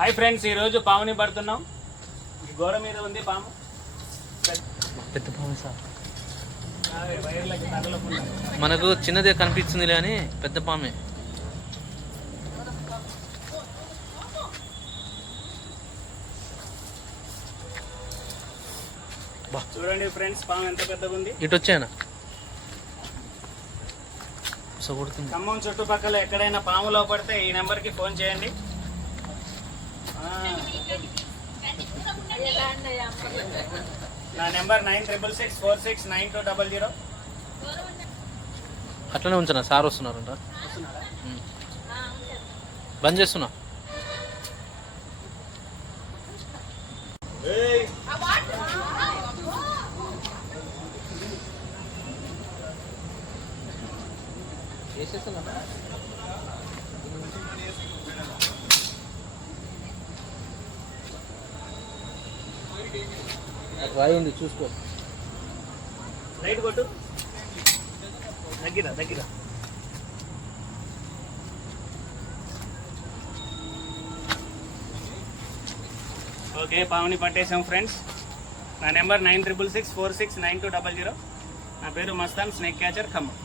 Hi friends, ఈరోజు పాముని పడుతున్నాం. గోడ మీద ఉంది పాము. పెద్ద పాము సార్. వైర్లకి తగలకుండా మనకు చిన్నదే కనిపిస్తుంది కానీ పెద్ద పామే. చూడండి ఫ్రెండ్స్, పాము ఎంత పెద్దగా ఉంది. ఇటు వచ్చాయన కొడుతుంది. ఖమ్మం చుట్టుపక్కల ఎక్కడైనా పాములో పడితే ఈ నెంబర్కి ఫోన్ చేయండి. నా నెంబర్ 9664692000. అట్లనే ఉంచనా, సార్ వస్తున్నారంట. బంద్ చేస్తున్నా. రాయండి, చూసుకో. లైట్ కొట్టు. దగ్గర ఓకే, పాముని పట్టేసాం ఫ్రెండ్స్. నా నెంబర్ 9664692000. నా పేరు మస్తాన్, స్నేక్ క్యాచర్, ఖమ్మం.